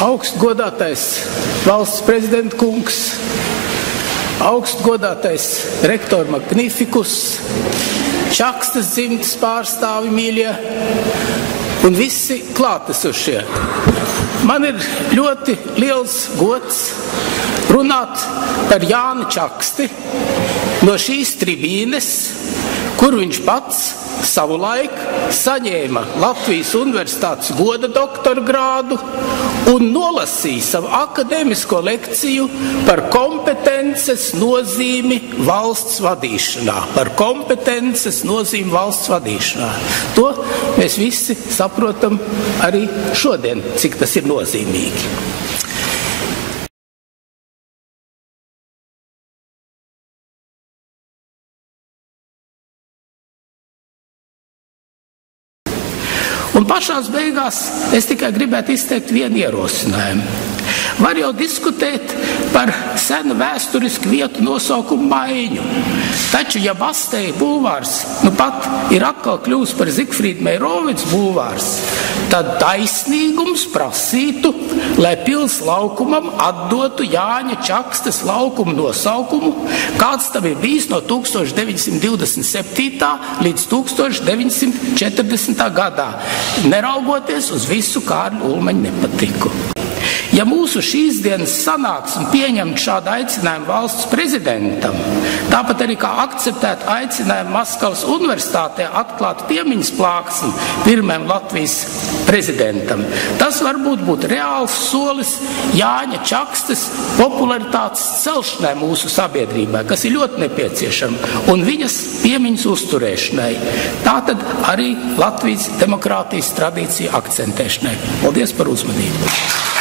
augstgodātais valsts prezidenta kungs, augstgodātais rektor Magnifikus, Čakstas dzimtes pārstāvi mīļie un visi klātesošie. Man ir ļoti liels gods runāt par Jāni Čaksti no šīs tribīnes, kur viņš pats savulaik saņēma Latvijas Universitātes goda doktora grādu un nolasīja savu akadēmisko lekciju par kompetences nozīmi valsts vadīšanā. Par kompetences nozīmi valsts vadīšanā. To mēs visi saprotam arī šodien, cik tas ir nozīmīgi. Un pašās beigās es tikai gribētu izteikt vienu ierosinājumu. Var jau diskutēt par senu vēsturisku vietu nosaukumu maiņu. Taču, ja Basteja bulvārs pat ir atkal kļūst par Zigfrīda Meirovica bulvārs, tad taisnīgums prasītu, lai pils laukumam atdotu Jāņa Čakstes laukuma nosaukumu, kāds tam ir bijis no 1927. līdz 1940. gadā, neraugoties uz visu Kārļa Ulmaņa nepatiku. Ja mūsu šīs dienas sanāksme pieņemt šādu aicinājumu valsts prezidentam, tāpat arī kā akceptēt aicinājumu Maskavas universitātē atklāt piemiņas plāksni pirmajam Latvijas prezidentam, tas varbūt būtu reāls solis Jāņa Čakstes popularitātes celšanai mūsu sabiedrībai, kas ir ļoti nepieciešama, un viņas piemiņas uzturēšanai. Tātad arī Latvijas demokrātijas tradīciju akcentēšanai. Paldies par uzmanību!